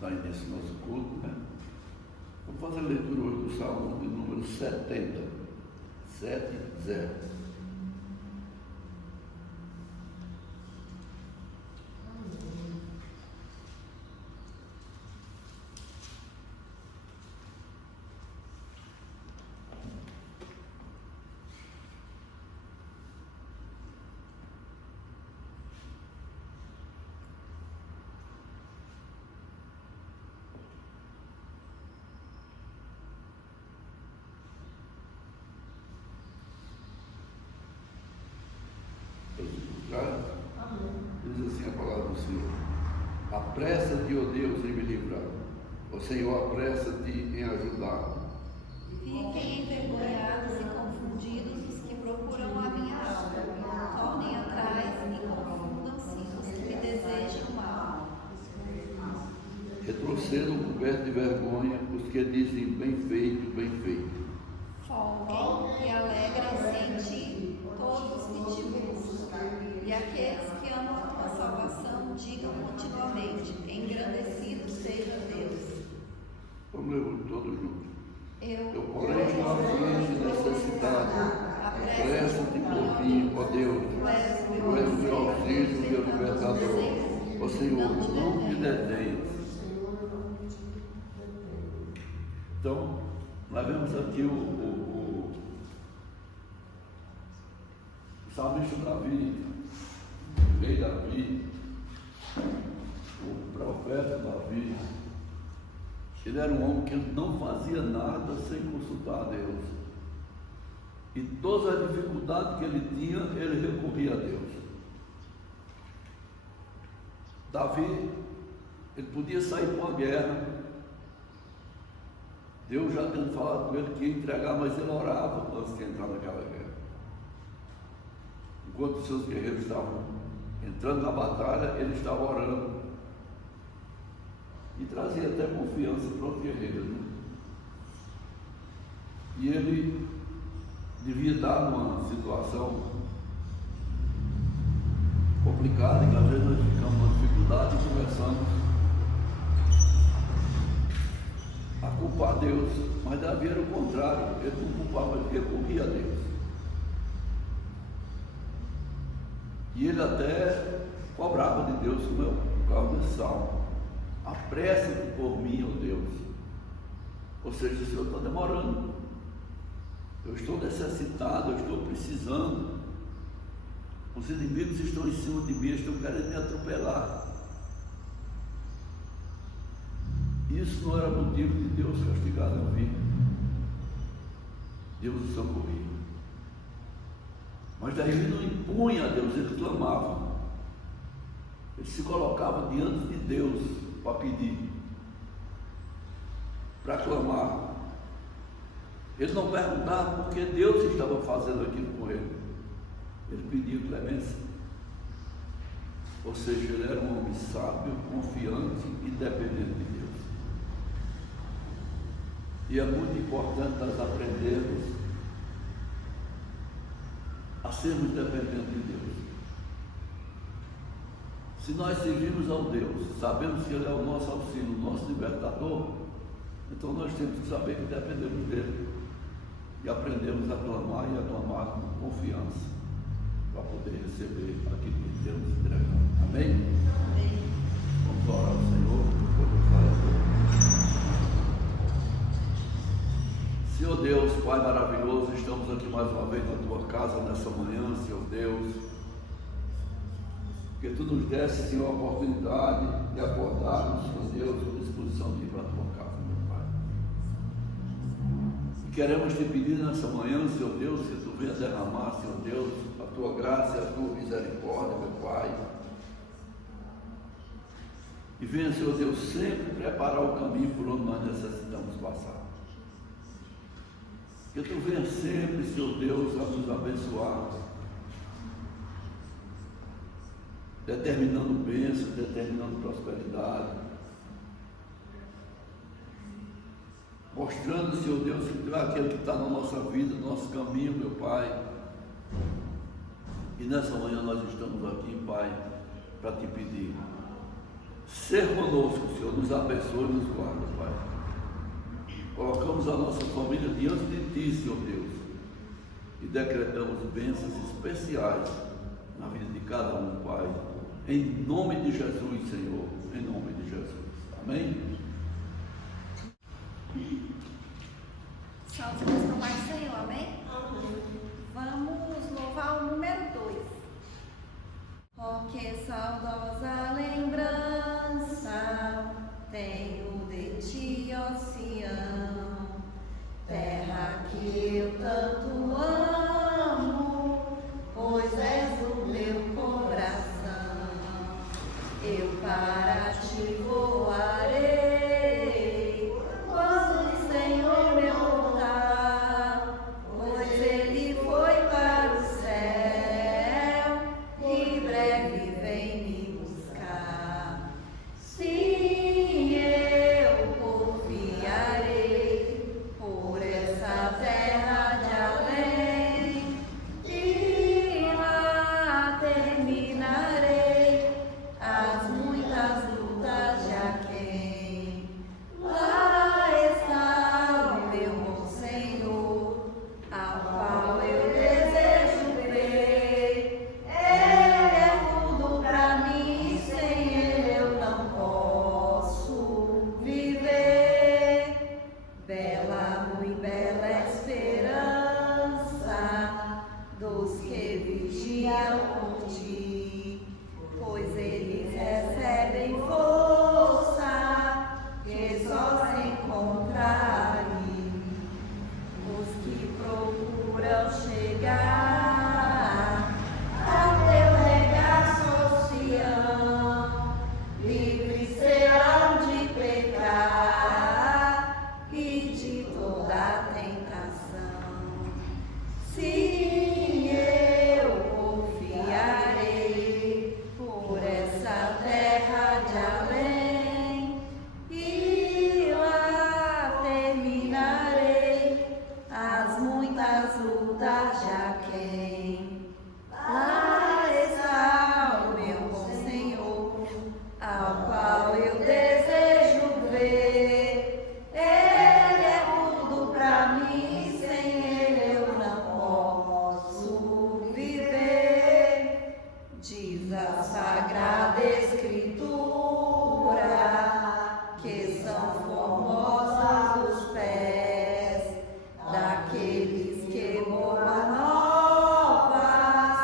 dar início ao nosso culto, né? Vamos fazer a leitura hoje do Salmo de número 70. 70. Diz assim a palavra do Senhor: apressa-te, ó Deus, em me livrar. Ó Senhor, apressa-te em ajudar. Fiquem envergonhados e confundidos os que procuram a minha alma. Tornem atrás e confundam-se os que me desejam mal. Retrocedam cobertos de vergonha os que dizem bem feito, bem feito. Folguem e alegrem-se em ti todos que te buscam. E aqueles que amam a tua salvação digam continuamente: engrandecido seja Deus. Vamos ler todos juntos. Eu porém, estou aflito e necessitado. Apressa-te por mim, ó Deus. Tu és o meu auxílio, o meu libertador. Ó Senhor, não me detenhas. Então, nós vemos aqui o salmista Davi, o rei Davi, o profeta Davi. Ele era um homem que não fazia nada sem consultar a Deus. E todas as dificuldades que ele tinha, ele recorria a Deus. Davi, ele podia sair para uma guerra. Deus já tinha falado com ele que ia entregar, mas ele orava antes de entrar naquela guerra. Enquanto os seus guerreiros estavam entrando na batalha, ele estava orando. E trazia até confiança para os guerreiros, né? E ele devia estar numa situação complicada, que às vezes nós ficamos numa dificuldade e começamos a culpar Deus. Mas Davi era o contrário, ele não culpava, ele recorria a Deus. E ele até cobrava de Deus, como é o caso desse salmo: apressa-te por mim, ó Deus. Ou seja, o Senhor está demorando. Eu estou necessitado, eu estou precisando. Os inimigos estão em cima de mim, estão querendo me atropelar. Isso não era motivo de Deus castigar Davi. Deus o socorria. Mas daí ele não impunha a Deus, ele clamava. Ele se colocava diante de Deus para pedir, para clamar. Ele não perguntava por que Deus estava fazendo aquilo com ele. Ele pedia clemência. Ou seja, ele era um homem sábio, confiante e dependente de Deus. E é muito importante nós aprendermos a sermos dependentes de Deus. Se nós servimos ao Deus, sabemos que Ele é o nosso auxílio, o nosso libertador, então nós temos que saber que dependemos dEle e aprendemos a clamar e a clamar com confiança para poder receber aquilo que temos entregado. Amém? Amém. Vamos orar ao Senhor, vamos falar. Senhor Deus, Pai maravilhoso, estamos aqui mais uma vez na Tua casa nessa manhã, Senhor Deus, que Tu nos desse, Senhor, a oportunidade de acordarmos, Senhor Deus, com disposição de ir para a Tua casa, meu Pai. E queremos Te pedir nessa manhã, Senhor Deus, que Tu venha derramar, Senhor Deus, a Tua graça e a Tua misericórdia, meu Pai. E venha, Senhor Deus, sempre preparar o caminho por onde nós necessitamos passar. Que Tu venha sempre, Senhor Deus, a nos abençoar, determinando bênçãos, determinando prosperidade, mostrando, Senhor Deus, que Tu é aquele que está na nossa vida, no nosso caminho, meu Pai. E nessa manhã nós estamos aqui, Pai, para Te pedir: ser conosco, Senhor, nos abençoe e nos guarda, Pai. Colocamos a nossa família diante de Ti, Senhor Deus, e decretamos bênçãos especiais na vida de cada um, Pai, em nome de Jesus, Senhor, em nome de Jesus. Amém? Salve Deus, Pai do Senhor, amém? Vamos louvar o número 2. Oh, que saudosa lembrança tenho de ti, ó Sião, terra que eu tanto amo, pois és o meu coração. Eu para ti voarei quando o Senhor me voltar, pois ele foi para o céu e breve vem me buscar. Sim, eu confiarei por essa terra de além, e lá terminarei as muitas lutas de aquém. Lá está o meu bom Senhor, ao qual eu desejo ver. Ele é tudo pra mim, sem ele eu não posso viver. Bela, muito bela esperança dos que vigiam por ti, pois eles recebem força que só se encontra ali. Os que procuram chegar ao teu regaço, Sião, livres serão de pecar e de toda tentação. Sim, eu confiarei por essa terra de além, e lá terminarei as muitas lutas de aquém. Lá está o meu bom Senhor, ao qual eu desejo ver. Ele é tudo pra mim, sem ele eu não posso viver. Diz a Sagrada Escritura que são formosos os pés daqueles que boas novas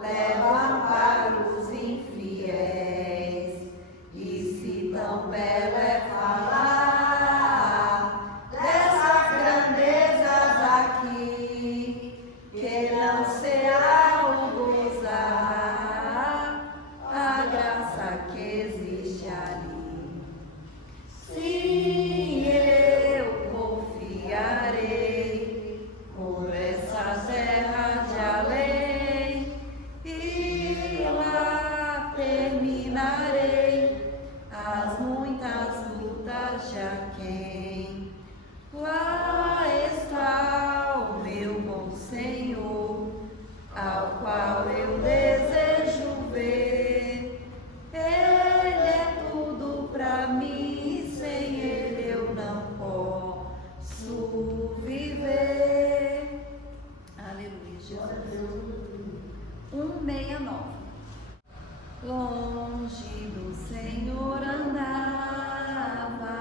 levam para os infiéis. E se tão belo é falar dessas grandezas aqui, que não será o gozar a graça que existe ali. Sim, eu confiarei por essa terra de além, e lá terminarei as muitas lutas de aquém. Lá está o meu bom Senhor, ao qual eu desejo ver. Ele é tudo pra mim, sem ele eu não posso viver. Aleluia, Jesus. 169. Longe do Senhor andava,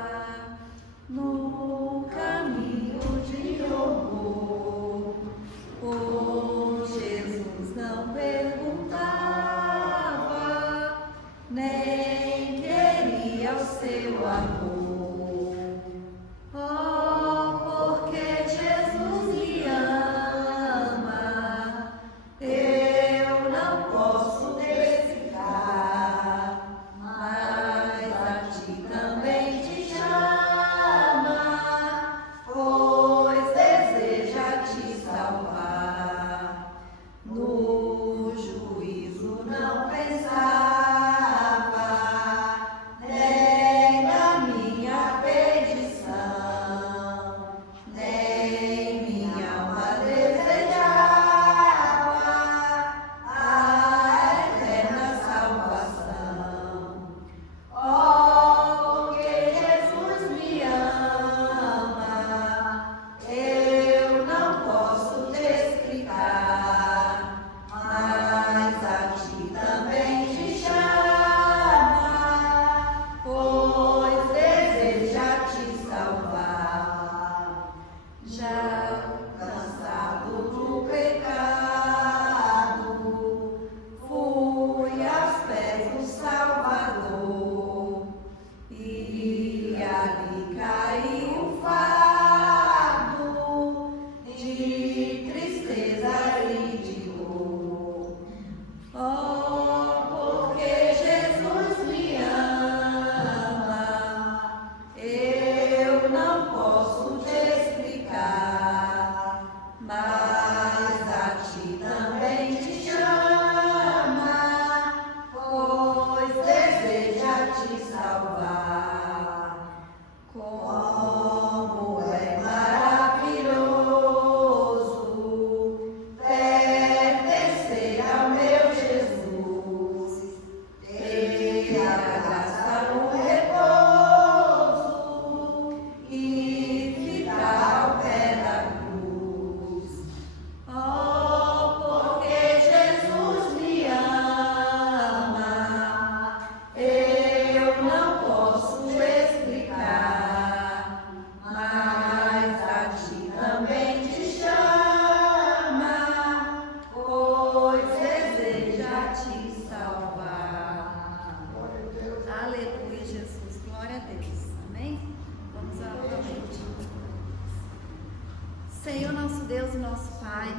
no caminho de louvor. Por Jesus não perguntava, nem queria o seu amor. Oh, porque Jesus me ama, eu não posso desficar, mas a ti também te chama, pois deseja te salvar. No juízo não pensava, nem na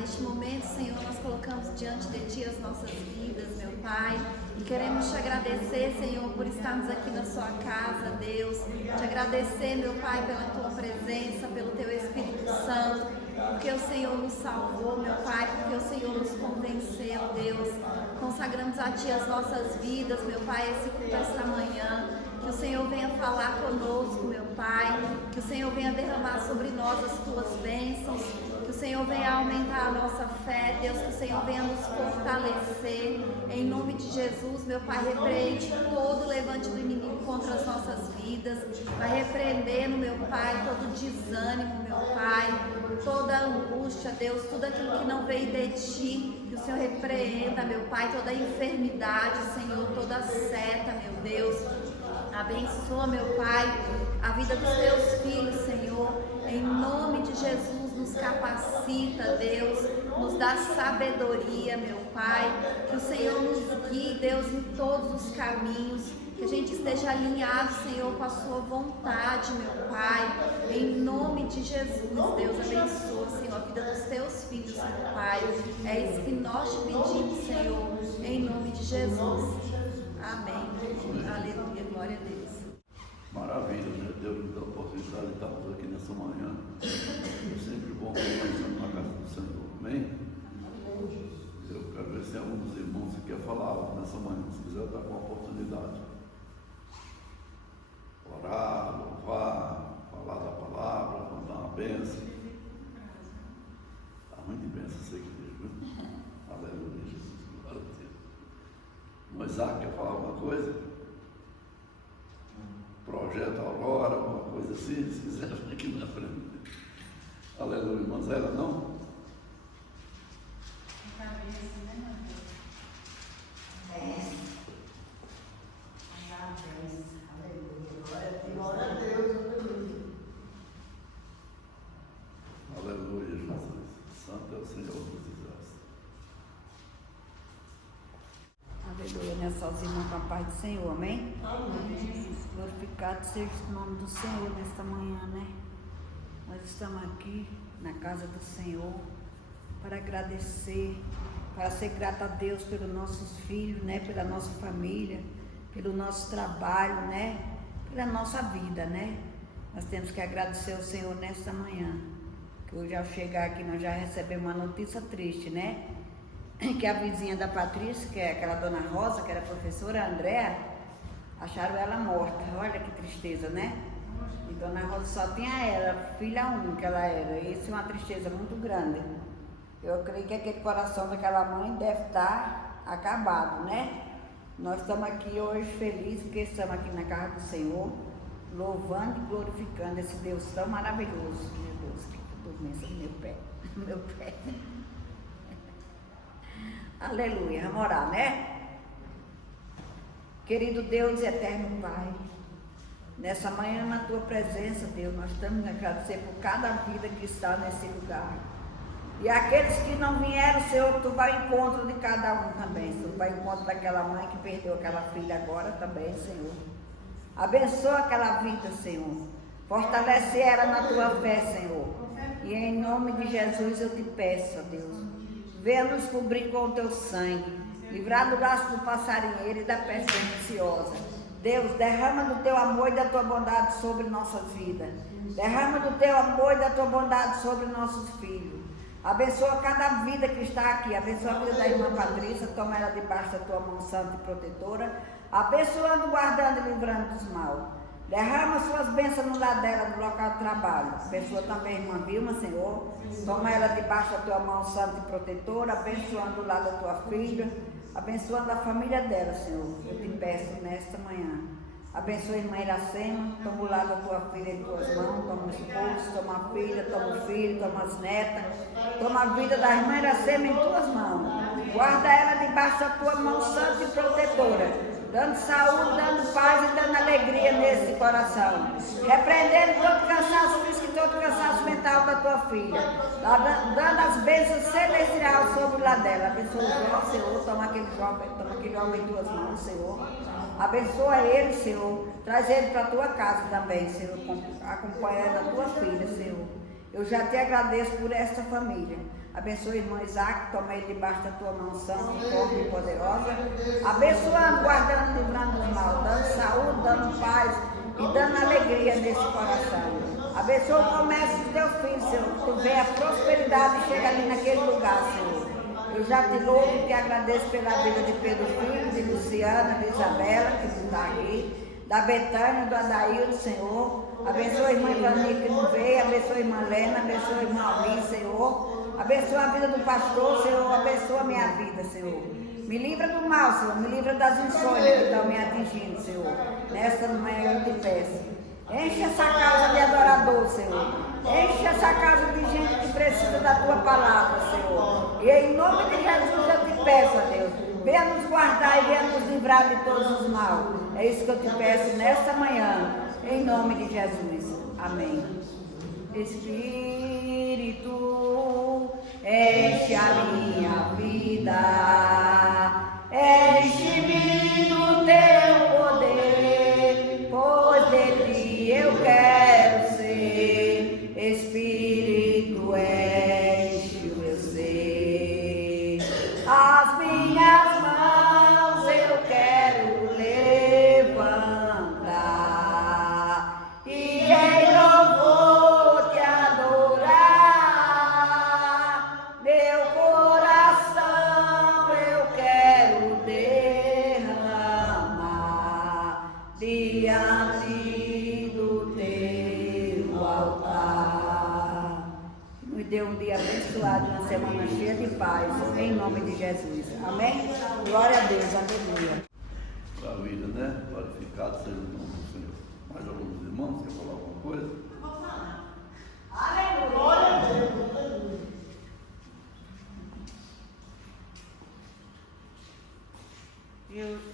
neste momento, Senhor, nós colocamos diante de Ti as nossas vidas, meu Pai, e queremos Te agradecer, Senhor, por estarmos aqui na Sua casa, Deus. Te agradecer, meu Pai, pela Tua presença, pelo Teu Espírito Santo, porque o Senhor nos salvou, meu Pai, porque o Senhor nos convenceu, Deus. Consagramos a Ti as nossas vidas, meu Pai, esse culto esta manhã. Que o Senhor venha falar conosco, meu Pai. Que o Senhor venha derramar sobre nós as Tuas bênçãos. Que o Senhor venha aumentar a nossa fé, Deus. Que o Senhor venha nos fortalecer. Em nome de Jesus, meu Pai, repreende todo levante do inimigo contra as nossas vidas. Vai repreendendo, meu Pai, todo desânimo, meu Pai. Toda angústia, Deus. Tudo aquilo que não veio de Ti. Que o Senhor repreenda, meu Pai, toda enfermidade, Senhor. Toda seta, meu Deus. Abençoa, meu Pai, a vida dos Teus filhos, Senhor. Em nome de Jesus, nos capacita, Deus. Nos dá sabedoria, meu Pai. Que o Senhor nos guie, Deus, em todos os caminhos. Que a gente esteja alinhado, Senhor, com a Sua vontade, meu Pai. Em nome de Jesus, Deus, abençoa, Senhor, a vida dos Teus filhos, meu Pai. É isso que nós te pedimos, Senhor, em nome de Jesus. Amém. Aleluia, glória a Deus. Maravilha, né? Deus nos dá a oportunidade de estarmos aqui nessa manhã. É sempre bom estar na casa do Senhor. Amém? Eu quero ver se tem algum dos irmãos que quer falar algo nessa manhã. Se quiser, estar com a oportunidade. Orar, louvar, falar da palavra, mandar uma bênção. Está ruim de bênção essa igreja, viu? Aleluia, Jesus. Glória a Deus. O Isaac quer falar alguma coisa? Projeto Aurora, alguma coisa assim? Se quiser, vem aqui na frente. Aleluia, irmãs, ela não? Aleluia, Jesus. Santo é o Senhor dos exércitos. Aleluia, né? Só os irmãos com a paz do Senhor, amém? Amém. Glorificado seja o nome do Senhor nesta manhã, né? Nós estamos aqui na casa do Senhor para agradecer, para ser grata a Deus pelos nossos filhos, né? Pela nossa família, pelo nosso trabalho, né? Pela nossa vida, né? Nós temos que agradecer ao Senhor nesta manhã. Que hoje ao chegar aqui nós já recebemos uma notícia triste, né? Que a vizinha da Patrícia, que é aquela dona Rosa, que era professora, a Andréa, acharam ela morta. Olha que tristeza, né? E dona Rosa só tinha ela, filha única ela era. E isso é uma tristeza muito grande. Eu creio que aquele coração daquela mãe deve estar acabado, né? Nós estamos aqui hoje felizes porque estamos aqui na casa do Senhor, louvando e glorificando esse Deus tão maravilhoso. Meu Deus, que dormência no meu pé. Meu pé. Aleluia, vamos orar, né? Querido Deus e eterno Pai, nessa manhã na Tua presença, Deus, nós estamos a agradecer por cada vida que está nesse lugar. E aqueles que não vieram, Senhor, Tu vai ao encontro de cada um também, Senhor. Vai ao encontro daquela mãe que perdeu aquela filha agora também, Senhor. Abençoa aquela vida, Senhor. Fortalece ela na Tua fé, Senhor. E em nome de Jesus eu te peço, ó Deus, venha nos cobrir com o Teu sangue, livrar do laço do passarinheiro e da peste perniciosa. Deus, derrama do Teu amor e da Tua bondade sobre nossas vidas. Derrama do Teu amor e da Tua bondade sobre nossos filhos. Abençoa cada vida que está aqui. Abençoa a vida da irmã Patrícia. Toma ela debaixo da Tua mão santa e protetora. Abençoando, guardando e livrando dos mal. Derrama suas bênçãos no lado dela, no local de trabalho. Abençoa também a irmã Vilma, Senhor. Toma ela debaixo da Tua mão santa e protetora. Abençoando o lado da Tua filha. Abençoando a família dela, Senhor. Eu te peço nesta manhã. Abençoa a irmã Iracema. Toma o lado da Tua filha em Tuas mãos. Toma o esposo, toma a filha, toma o filho, toma as netas. Toma a vida da irmã Iracema em Tuas mãos. Guarda ela debaixo da Tua mão santa e protetora. Dando saúde, dando paz e dando alegria nesse coração. Repreendendo todo cansaço físico e todo cansaço mental da Tua filha. Dando as bênçãos celestiais sobre o lado dela. Abençoa o João, Senhor. Toma aquele homem em Tuas mãos, Senhor. Abençoa ele, Senhor. Traz ele para a Tua casa também, Senhor. Acompanhando a Tua filha, Senhor. Eu já te agradeço por esta família. Abençoa o irmão Isaac, toma ele debaixo da tua mão santa, forte e poderosa. Abençoando, guardando, livrando do mal, dando saúde, dando paz e dando alegria nesse coração. Abençoa o comércio dos teus filhos, Senhor, que tu venha a prosperidade e chega ali naquele lugar, Senhor. Eu já te louvo e te agradeço pela vida de Pedro Filho, de Luciana, de Isabela, que está aqui, da Betânia, do Adaildo, Senhor. Abençoa a irmã Ivani, que não veio, abençoa a irmã Lena, abençoa a irmã Almin, Senhor. Abençoa a vida do pastor, Senhor, abençoa a minha vida, Senhor. Me livra do mal, Senhor, me livra das insônias que estão me atingindo, Senhor. Nesta manhã eu te peço. Enche essa casa de adorador, Senhor. Enche essa casa de gente que precisa da tua palavra, Senhor. E em nome de Jesus eu te peço, a Deus, venha nos guardar e venha nos livrar de todos os mal. É isso que eu te peço nesta manhã, em nome de Jesus. Amém. Espírito, enche a minha vida, enche-me do teu poder, pois de ti eu quero ser. Espírito, enche o meu ser, as minhas mãos eu quero levantar e em louvor te adorar. Meu coração eu quero derramar diante do teu altar. Nos dê um dia abençoado, uma semana cheia de paz, em nome de Jesus. Amém? Glória a Deus, aleluia. Para a vida, né? Glorificado seja o nome do Senhor. Mais alguns irmãos, quer falar alguma coisa? Aleluia.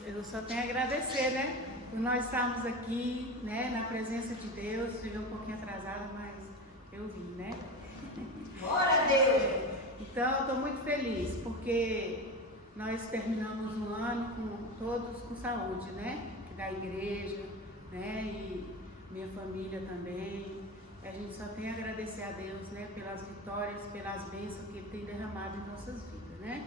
Eu só tenho a agradecer, né? Por nós estarmos aqui, né? Na presença de Deus. Cheguei um pouquinho atrasada, mas eu vim, né? Glória a Deus. Então, eu estou muito feliz, porque nós terminamos o ano com todos com saúde, né? Da igreja, né? E minha família também. A gente só tem a agradecer a Deus, né? Pelas vitórias, pelas bênçãos que Ele tem derramado em nossas vidas, né?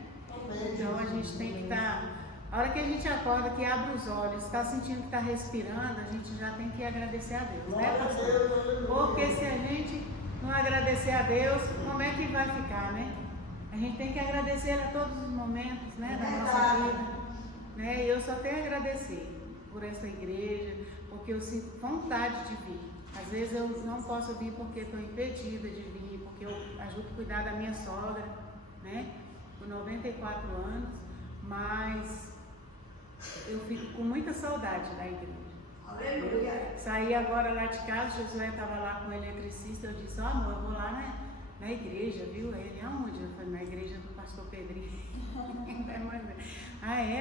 Então, a gente tem que estar... A hora que a gente acorda, que abre os olhos, está sentindo que está respirando, a gente já tem que agradecer a Deus, né, pastor? Porque se a gente não agradecer a Deus, como é que vai ficar, né? A gente tem que agradecer a todos os momentos, né, da nossa vida, né? E eu só tenho a agradecer por essa igreja, porque eu sinto vontade de vir. Às vezes eu não posso vir porque estou impedida de vir, porque eu ajudo a cuidar da minha sogra, né, com 94 anos, mas eu fico com muita saudade da igreja. Aleluia. Saí agora lá de casa, Josué estava lá com o eletricista, eu disse, amor, eu vou lá na igreja, viu? Ele, aonde? Eu falei, na igreja do pastor Pedrinho.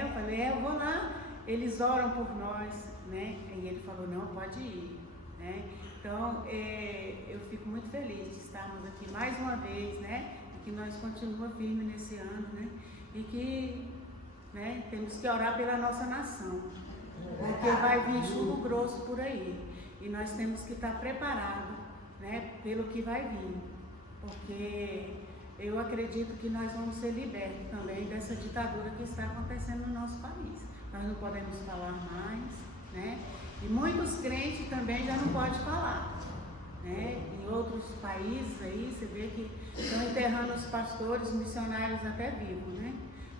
Eu falei, eu vou lá, eles oram por nós, né? E ele falou, não, pode ir, né? Então, eu fico muito feliz de estarmos aqui mais uma vez, né? E que nós continuamos firmes nesse ano, né? E que, né, temos que orar pela nossa nação, porque vai vir chumbo grosso por aí e nós temos que estar preparados, né, pelo que vai vir, porque eu acredito que nós vamos ser libertos também dessa ditadura que está acontecendo no nosso país. Nós não podemos falar mais, né, e muitos crentes também já não podem falar, né, em outros países aí você vê que estão enterrando os pastores, missionários até vivos, né,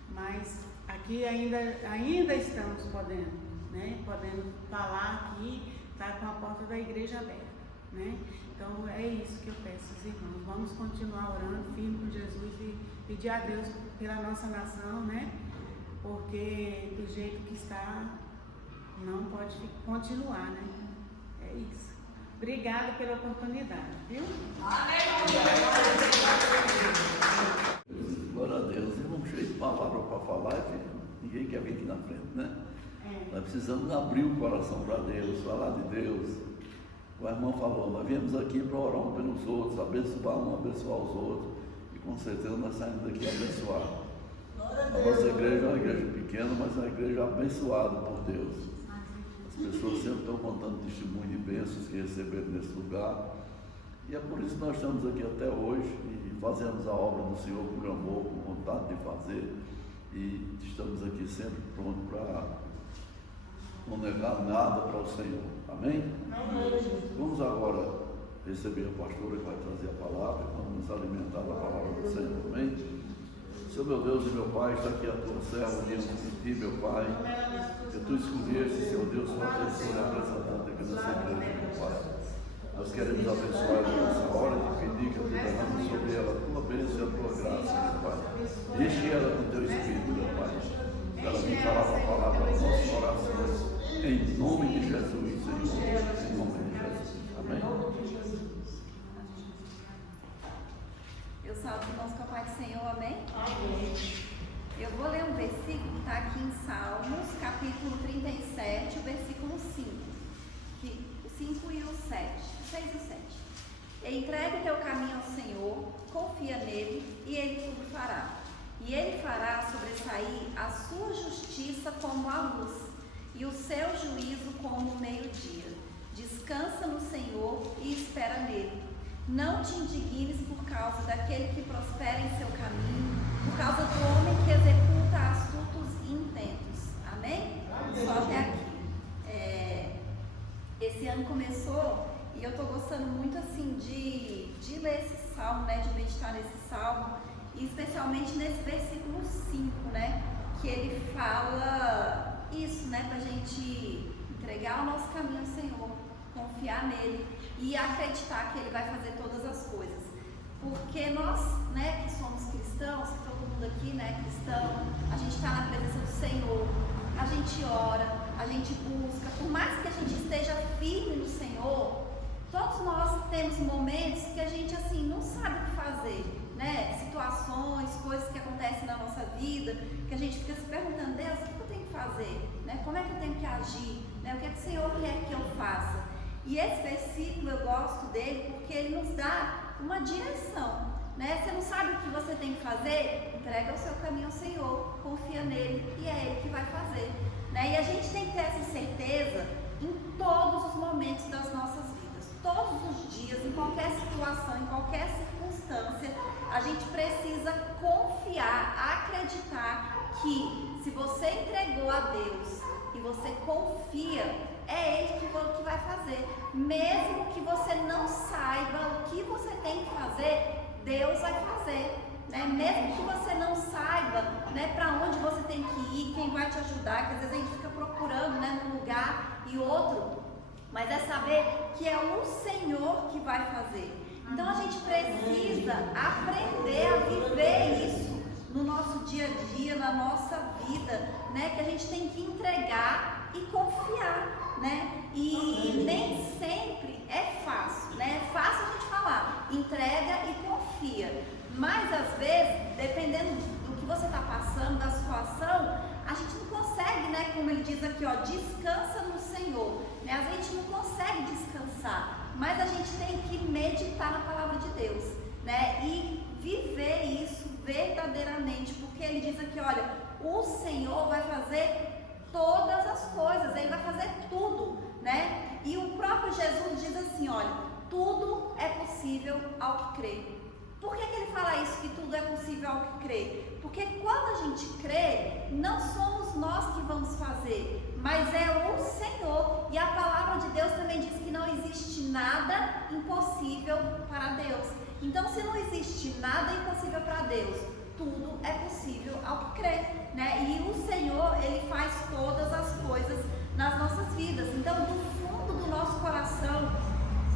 mas aqui ainda estamos podendo, né? Podendo falar aqui, tá com a porta da igreja aberta, né? Então é isso que eu peço, irmãos. Vamos continuar orando firme com Jesus e pedir a Deus pela nossa nação, né? Porque do jeito que está, não pode continuar, né? É isso. Obrigada pela oportunidade, viu? Glória a Deus. Irmão cheio de palavras para falar, ninguém quer vir aqui na frente, né? Nós precisamos abrir o coração para Deus, falar de Deus. O irmão falou, nós viemos aqui para orar um pelos outros, abençoar um, abençoar os outros, e com certeza nós saímos daqui abençoados. A nossa igreja é uma igreja pequena, mas é uma igreja abençoada por Deus. As pessoas sempre estão contando testemunho de bênçãos que receberam nesse lugar, E é por isso que nós estamos aqui até hoje e fazemos a obra do Senhor por amor, com vontade de fazer, e estamos aqui sempre prontos para não negar nada para o Senhor. Amém? Vamos agora receber a pastora que vai trazer a palavra, vamos nos alimentar da palavra do Senhor. Amém? Senhor meu Deus e meu Pai, está aqui a tua serva diante de ti, meu Pai, que tu escolheste, Senhor Deus, para ter sido representante aqui nessa igreja, meu Pai. Nós queremos abençoar ela nessa hora e pedir que tu derrames sobre ela a tua bênção e a tua graça, meu Pai. Enche ela com teu Espírito, meu Pai, para ela vir falar a palavra aos nossos corações, em nome de Jesus, Senhor, em nome de Jesus. Amém. Eu salvo irmãos com a paz do Senhor, amém? Amém. Eu vou ler um versículo que está aqui em Salmos, capítulo 37, o versículo 5. O 5 e o 7. 6 e 7. Entregue o teu caminho ao Senhor, confia nele e ele tudo fará. E ele fará sobressair a sua justiça como a luz e o seu juízo como o meio-dia. Descansa no Senhor e espera nele. Não te indignes por causa daquele que prospera em seu caminho, por causa do homem que executa astutos intentos. Amém? Só até aqui. Esse ano começou e eu estou gostando muito assim de ler esse salmo, né? De meditar nesse salmo, e especialmente nesse versículo 5, né? Que ele fala isso, né? Para a gente entregar o nosso caminho ao Senhor, confiar nele e acreditar que ele vai fazer todas as coisas. Porque nós, né, que somos cristãos, que todo mundo aqui, né, cristão, a gente está na presença do Senhor, a gente ora, a gente busca, por mais que a gente esteja firme no Senhor, todos nós temos momentos que a gente, assim, não sabe o que fazer, né, situações, coisas que acontecem na nossa vida, que a gente fica se perguntando, Deus, o que eu tenho que fazer, né, como é que eu tenho que agir, né, o que é que o Senhor quer que eu faça? E esse versículo eu gosto dele porque ele nos dá uma direção, né? Você não sabe o que você tem que fazer? Entrega o seu caminho ao Senhor, confia nele e é ele que vai fazer, né? E a gente tem que ter essa certeza em todos os momentos das nossas vidas, todos os dias, em qualquer situação, em qualquer circunstância, a gente precisa confiar, acreditar que se você entregou a Deus e você confia, é Ele que vai fazer. Mesmo que você não saiba o que você tem que fazer, Deus vai fazer, né? Mesmo que você não saiba, né, para onde você tem que ir, quem vai te ajudar, que às vezes a gente fica procurando, né, num lugar e outro, mas é saber que é o Senhor que vai fazer. Então a gente precisa aprender a viver isso no nosso dia a dia, na nossa vida, né? Que a gente tem que entregar e confiar, né? E nem sempre é fácil, né? É fácil a gente falar, entrega e confia. Mas às vezes, dependendo do que você está passando, da situação, a gente não consegue, né? Como ele diz aqui, ó, descansa no Senhor, né? A gente não consegue descansar, mas a gente tem que meditar na palavra de Deus, né? E viver isso verdadeiramente, porque ele diz aqui, olha, o Senhor vai fazer todas as coisas, ele vai fazer tudo, né? E o próprio Jesus diz assim, olha, tudo é possível ao que crê. Por que ele fala isso, que tudo é possível ao que crê? Porque quando a gente crê, não somos nós que vamos fazer, mas é o Senhor. E a palavra de Deus também diz que não existe nada impossível para Deus. Então, se não existe nada impossível para Deus, tudo é possível ao que crê, né? E o Senhor, ele faz todas as coisas nas nossas vidas. Então, do fundo do nosso coração,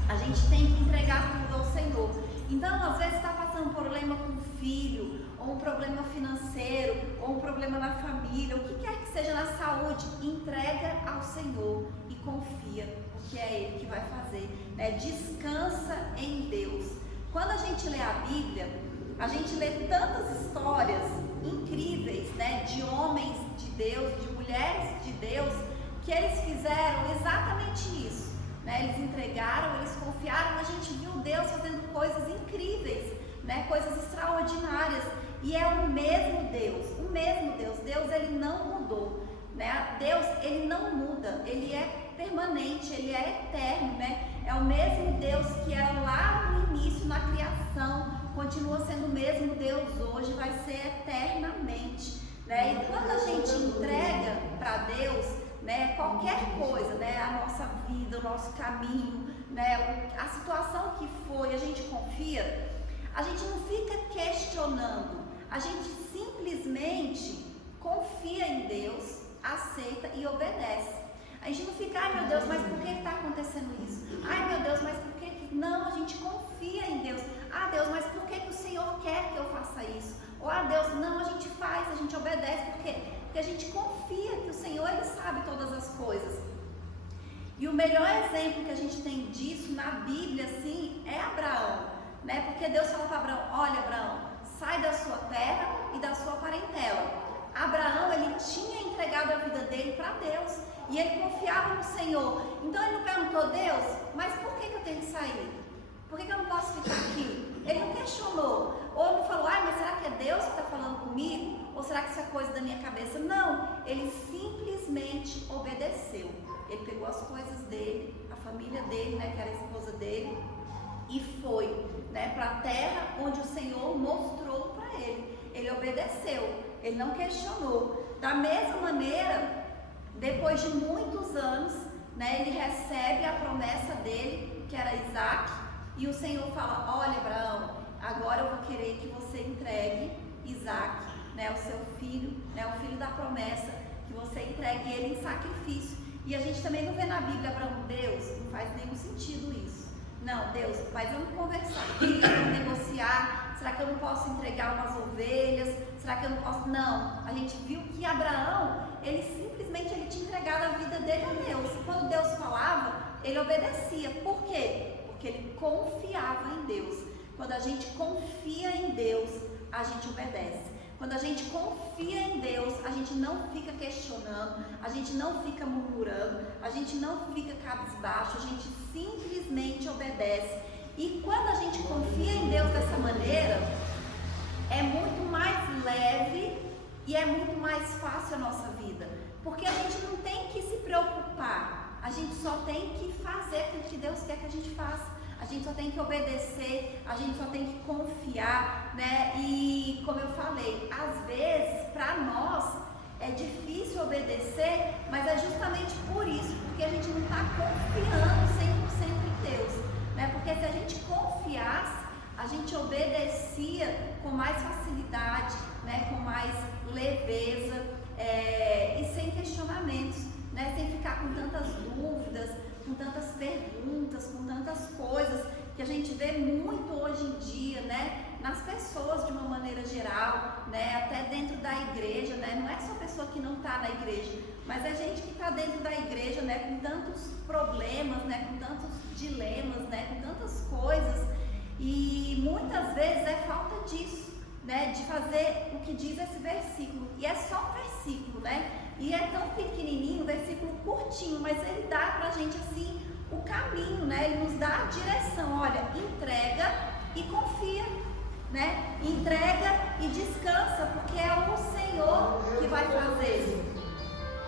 a gente tem que entregar tudo ao Senhor. Então, às vezes está passando um problema com o filho, ou um problema financeiro, ou um problema na família, o que quer que seja, na saúde, entrega ao Senhor e confia, porque é Ele que vai fazer, né? Descansa em Deus. Quando a gente lê a Bíblia, a gente lê tantas histórias incríveis, né? De homens de Deus, de mulheres de Deus, que eles fizeram exatamente isso, né? Eles entregaram, eles confiaram, a gente viu Deus fazendo coisas incríveis, né? Coisas extraordinárias, e é o mesmo Deus, Deus ele não mudou, né? Deus, ele não muda, ele é permanente, ele é eterno, né? É o mesmo Deus que era lá no início, na criação, continua sendo o mesmo Deus hoje, vai ser eternamente, né? E quando a gente entrega para Deus, né, qualquer coisa, né, a nossa vida, o nosso caminho, né, a situação que foi, a gente confia, a gente não fica questionando, a gente simplesmente confia em Deus, aceita e obedece. A gente não fica, ai meu Deus, mas por que está acontecendo isso? Ai meu Deus, mas por que... Não, a gente confia em Deus. Ah Deus, mas por que o Senhor quer que eu faça isso? Ou ah Deus, não, a gente faz, a gente obedece, por quê? Porque a gente confia que o Senhor, ele sabe todas as coisas. E o melhor exemplo que a gente tem disso na Bíblia, assim, é Abraão, né? Porque Deus fala para Abraão, olha Abraão, sai da sua terra e da sua parentela. Abraão, ele tinha entregado a vida dele para Deus e ele confiava no Senhor. Então ele não perguntou, Deus, mas por que eu tenho que sair? Por que eu não posso ficar aqui? Ele não questionou, ou não falou, ai, mas será que é Deus que está falando comigo? Ou será que isso é coisa da minha cabeça? Não, ele simplesmente obedeceu. Ele pegou as coisas dele, a família dele, né, que era a esposa dele, e foi, né, para a terra onde o Senhor mostrou para ele. Ele obedeceu, ele não questionou. Da mesma maneira, depois de muitos anos, né, ele recebe a promessa dele, que era Isaac, e o Senhor fala, olha Abraão, agora eu vou querer que você entregue Isaac, né, o seu filho, né, o filho da promessa, que você entregue ele em sacrifício. E a gente também não vê na Bíblia, Abraão, Deus, não faz nenhum sentido isso. Não, Deus, mas vamos conversar aqui, vamos negociar. Será que eu não posso entregar umas ovelhas? Será que eu não posso? Não, a gente viu que Abraão, ele simplesmente ele tinha entregado a vida dele a Deus. E quando Deus falava, ele obedecia. Por quê? Porque ele confiava em Deus. Quando a gente confia em Deus, a gente obedece. Quando a gente confia em Deus, a gente não fica questionando, a gente não fica murmurando, a gente não fica cabisbaixo, a gente simplesmente obedece. E quando a gente confia em Deus dessa maneira, é muito mais leve e é muito mais fácil a nossa vida. Porque a gente não tem que se preocupar, a gente só tem que fazer aquilo que Deus quer que a gente faça. A gente só tem que obedecer, a gente só tem que confiar, né? E como eu falei, às vezes para nós é difícil obedecer, mas é justamente por isso, porque a gente não está confiando 100% em Deus, né? Porque se a gente confiasse, a gente obedecia com mais facilidade, né? Com mais leveza e sem questionamentos, né? Sem ficar com tantas dúvidas, com tantas perguntas, com tantas coisas que a gente vê muito hoje em dia, né, nas pessoas de uma maneira geral, né, até dentro da igreja, né, não é só pessoa que não está na igreja, mas é gente que está dentro da igreja, né, com tantos problemas, né, com tantos dilemas, né, com tantas coisas, e muitas vezes é falta disso, né, de fazer o que diz esse versículo, e é só um versículo, né, e é tão pequenininho, um versículo curtinho, mas ele dá pra gente assim o caminho, né? Ele nos dá a direção. Olha, entrega e confia, né? Entrega e descansa, porque é o Senhor que vai fazer.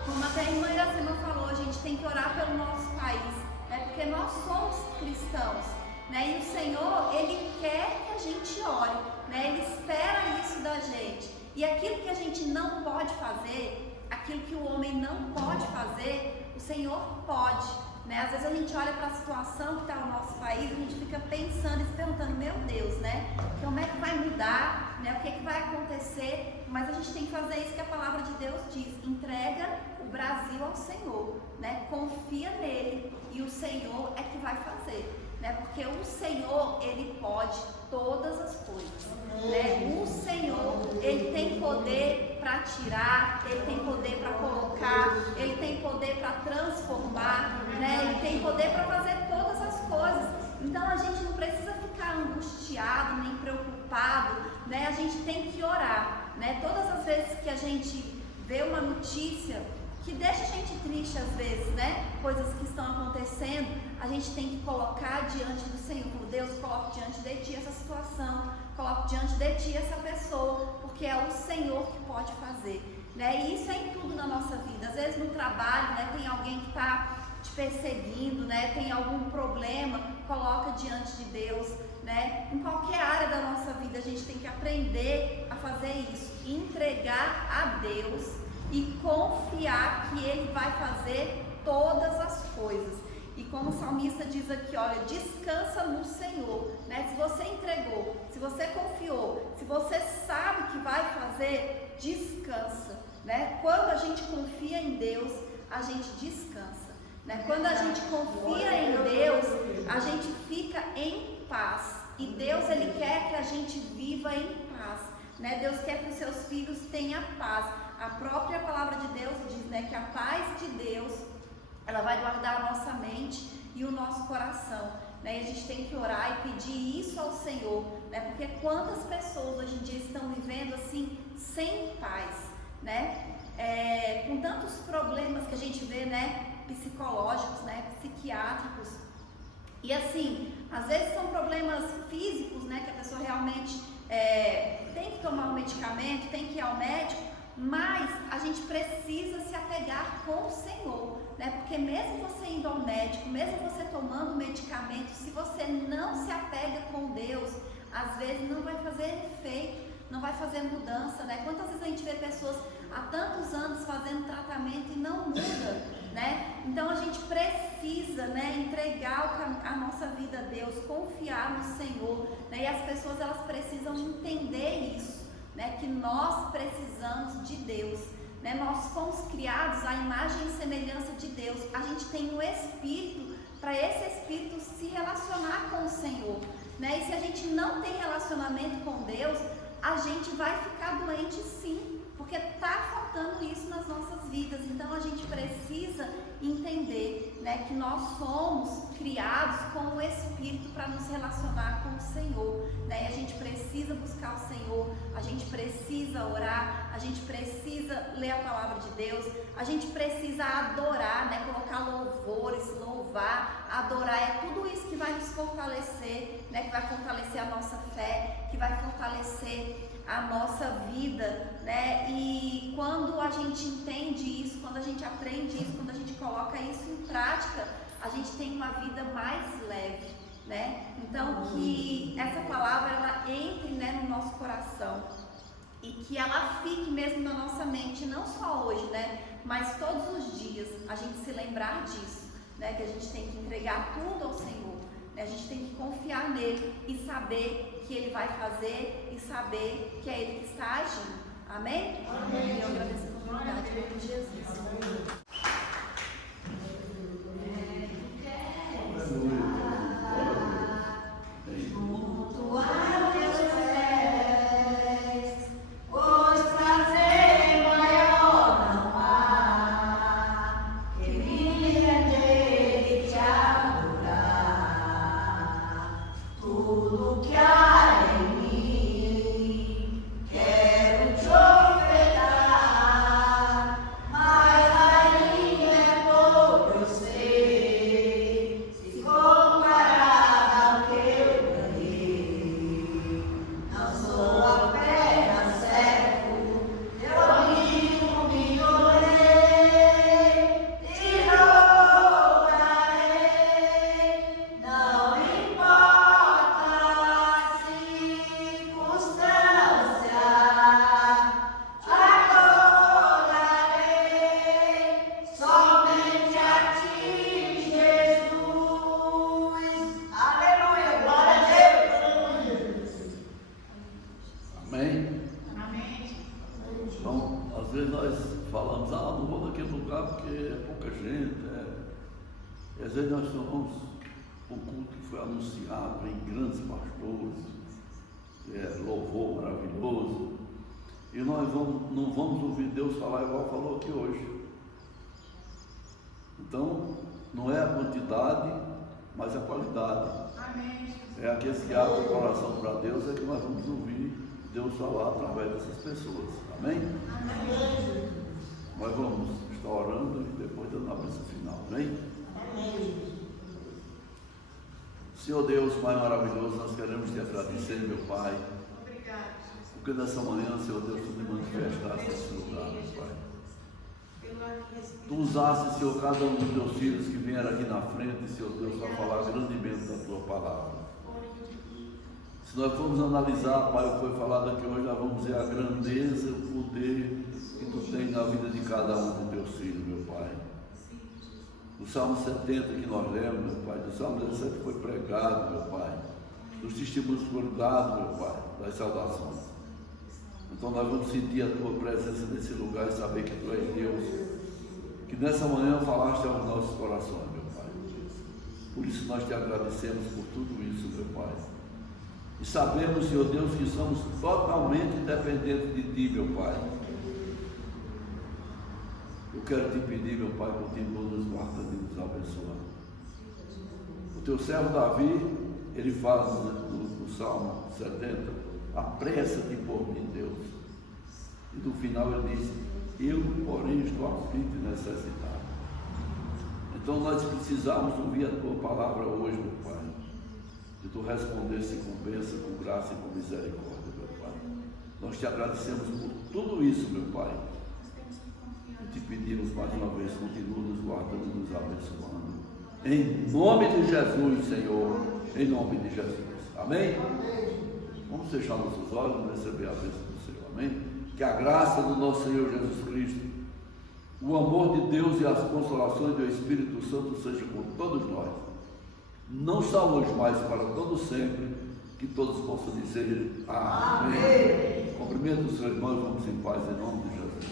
Como até a irmã Iracema falou, a gente tem que orar pelo nosso país, né? Porque nós somos cristãos, né? E o Senhor, Ele quer que a gente ore, né? Ele espera isso da gente. E aquilo que a gente não pode fazer, aquilo que o homem não pode fazer, o Senhor pode, né? Às vezes a gente olha para a situação que está no nosso país, a gente fica pensando e se perguntando, meu Deus, né? Como é que vai mudar, né? O que é que vai acontecer? Mas a gente tem que fazer isso que a palavra de Deus diz, entrega o Brasil ao Senhor, né? Confia nele e o Senhor é que vai fazer, né? Porque o Senhor, Ele pode todas as coisas, né? O Senhor, Ele tem poder para tirar, Ele tem poder para colocar, Ele tem poder para transformar, né? Ele tem poder para fazer todas as coisas. Então a gente não precisa ficar angustiado, nem preocupado, né? A gente tem que orar, né? Todas as vezes que a gente vê uma notícia que deixa a gente triste às vezes, né? Coisas que estão acontecendo, a gente tem que colocar diante do Senhor. Deus, coloque diante de Ti essa situação, coloque diante de Ti essa pessoa, porque é o Senhor que pode fazer. né? E isso é em tudo na nossa vida. Às vezes no trabalho, né, tem alguém que está te perseguindo, né? Tem algum problema, coloca diante de Deus, né? Em qualquer área da nossa vida a gente tem que aprender a fazer isso, entregar a Deus e confiar que Ele vai fazer todas as coisas. E como o salmista diz aqui, olha, descansa no Senhor, né? Se você entregou, se você confiou, se você sabe que vai fazer, descansa, né? Quando a gente confia em Deus, a gente descansa, né? Quando a gente confia em Deus, a gente fica em paz. E Deus, Ele quer que a gente viva em paz, né? Deus quer que os seus filhos tenham paz. A própria palavra de Deus diz, né, que a paz de Deus, ela vai guardar a nossa mente e o nosso coração, né? E a gente tem que orar e pedir isso ao Senhor, né? Porque quantas pessoas hoje em dia estão vivendo assim, sem paz, né? Com tantos problemas que a gente vê, né? Psicológicos, né? Psiquiátricos. E assim, às vezes são problemas físicos, né? Que a pessoa realmente tem que tomar um medicamento, tem que ir ao médico, mas a gente precisa se apegar com o Senhor, né? Porque mesmo você indo ao médico, mesmo você tomando medicamento, se você não se apega com Deus, às vezes não vai fazer efeito, não vai fazer mudança, né? Quantas vezes a gente vê pessoas há tantos anos fazendo tratamento e não muda, né? Então a gente precisa, né, entregar a nossa vida a Deus, confiar no Senhor, né? E as pessoas, elas precisam entender isso, né? Que nós precisamos de Deus, né? Nós fomos criados à imagem e semelhança de Deus. A gente tem um Espírito para esse Espírito se relacionar com o Senhor, né? E se a gente não tem relacionamento com Deus, a gente vai ficar doente sim, porque está faltando isso nas nossas vidas. Então a gente precisa entender, né, que nós somos criados com o Espírito para nos relacionar com o Senhor, né? E a gente precisa buscar o Senhor, a gente precisa orar, a gente precisa ler a palavra de Deus, a gente precisa adorar, né? Colocar louvores, louvar, adorar, é tudo isso que vai nos fortalecer, né? Que vai fortalecer a nossa fé, que vai fortalecer a nossa vida, né? E quando a gente entende isso, quando a gente aprende isso, quando a gente coloca isso em prática, a gente tem uma vida mais leve, né? Então que essa palavra, ela entre, né, no nosso coração e que ela fique mesmo na nossa mente, não só hoje, né? Mas todos os dias a gente se lembrar disso, né? Que a gente tem que entregar tudo ao Senhor, né? A gente tem que confiar nele e saber que ele vai fazer e saber que é ele que está agindo. Amém? Amém. E eu agradeço a oportunidade em nome de Jesus. Às vezes nós tomamos o culto que foi anunciado em grandes pastores, louvor maravilhoso, e nós não vamos ouvir Deus falar igual falou aqui hoje. Então, não é a quantidade, mas a qualidade. Amém. É aqueles que abrem o coração para Deus, é que nós vamos ouvir Deus falar através dessas pessoas. Amém? Amém. Nós vamos estar orando e depois dando a bênção final. Amém? Senhor Deus, Pai maravilhoso, nós queremos te agradecer, meu Pai. Obrigado, Jesus. Porque nessa manhã, Senhor Deus, Tu te manifestaste nesse lugar, meu Pai. Tu usaste, Senhor, cada um dos Teus filhos que vieram aqui na frente, Senhor Deus, para falar grandemente da Tua palavra. Se nós formos analisar, Pai, o que foi falado aqui hoje, nós vamos ver a grandeza, o poder que Tu tens na vida de cada um dos Teus filhos, meu Pai. O Salmo 70 que nós lemos, meu Pai, do Salmo 17 que foi pregado, meu Pai, dos testemunhos que foram dados, meu Pai, das saudações. Então nós vamos sentir a Tua presença nesse lugar e saber que Tu és Deus, que nessa manhã falaste aos nossos corações, meu Pai. Por isso nós Te agradecemos por tudo isso, meu Pai. E sabemos, Senhor Deus, que somos totalmente dependentes de Ti, meu Pai. Eu quero Te pedir, meu Pai, continua nos guardando e nos abençoando. O Teu servo Davi, ele fala no Salmo 70, apressa-te por mim, Deus. E no final ele diz, eu, porém, estou aflito e necessitado. Então nós precisamos ouvir a Tua palavra hoje, meu Pai. Que Tu respondesse com bênção, com graça e com misericórdia, meu Pai. Nós Te agradecemos por tudo isso, meu Pai. E Te pedimos mais uma vez, continua nos guardando e nos abençoando. Em nome de Jesus, Senhor. Em nome de Jesus. Amém? Vamos fechar nossos olhos e receber a bênção do Senhor. Amém? Que a graça do nosso Senhor Jesus Cristo, o amor de Deus e as consolações do Espírito Santo sejam com todos nós. Não só hoje, mas para todos sempre, que todos possam dizer amém. Cumprimento os seus irmãos, vamos em paz em nome de Jesus.